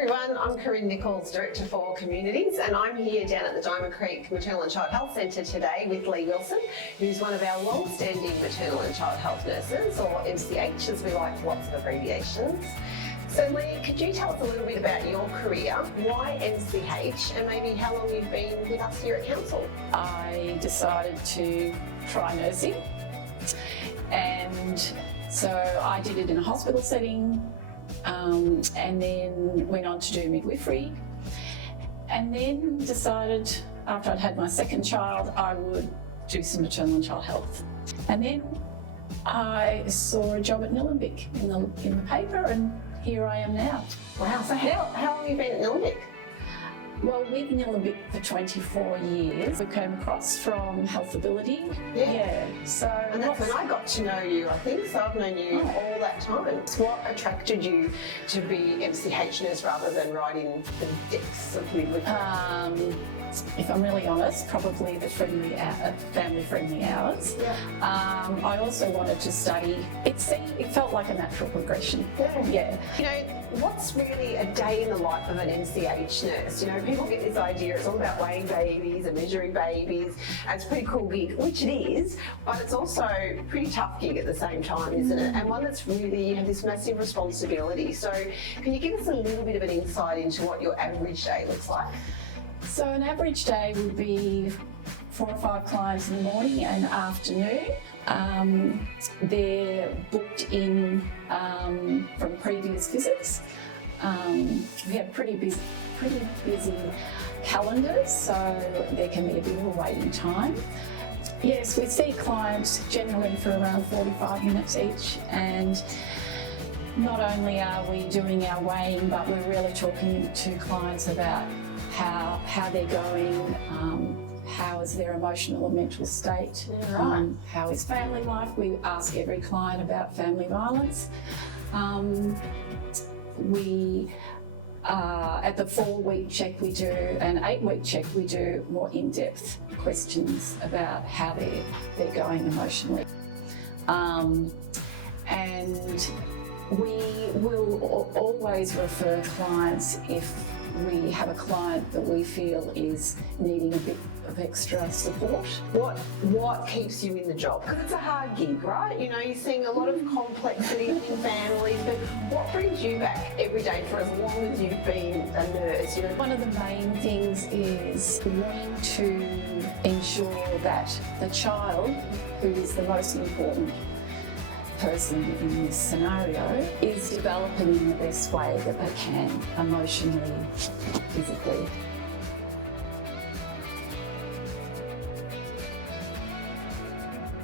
everyone, I'm Corrienne Nichols, Director for Communities, and I'm here down at the Diamond Creek Maternal and Child Health Centre today with Leigh Wilson, who's one of our long-standing maternal and child health nurses, or MCH as we like lots of abbreviations. So Leigh, could you tell us a little bit about your career, why MCH, and maybe how long you've been with us here at Council? I decided to try nursing, and so I did it in a hospital setting, and then went on to do midwifery, and then decided after I'd had my second child I would do some maternal and child health. And then I saw a job at Nillumbik in the paper, and here I am now. Wow, so how long have you been at Nillumbik? Well, with Nillumbik for 24 years. We came across from Healthability. Yeah. So and that's when I got to know you, I think, so I've known you all that time. So what attracted you to be MCH nurse rather than right in the depths of midwifery? If I'm really honest, probably the family-friendly hours. Yeah. I also wanted to study. It felt like a natural progression. Yeah. You know, what's really a day in the life of an MCH nurse? You know, people get this idea it's all about weighing babies and measuring babies, and it's a pretty cool gig, which it is, but it's also a pretty tough gig at the same time, isn't it? And one that's really, you have this massive responsibility. So can you give us a little bit of an insight into what your average day looks like? So an average day would be 4 or 5 clients in the morning and afternoon. They're booked in from previous visits. We have pretty busy calendars, so there can be a bit of a waiting time. Yes, we see clients generally for around 45 minutes each, and not only are we doing our weighing, but we're really talking to clients about how they're going, how is their emotional and mental state, how is family life. We ask every client about family violence. At the 4-week check we do, an 8-week check we do more in-depth questions about how they're going emotionally. And we will always refer clients if we have a client that we feel is needing a bit of extra support. What keeps you in the job? Because it's a hard gig, right? You know, you're seeing a lot of complexities in families, but what brings you back every day for as long as you've been a nurse? You know? One of the main things is wanting to ensure that the child, who is the most important person in this scenario, is developing in the best way that they can, emotionally, physically.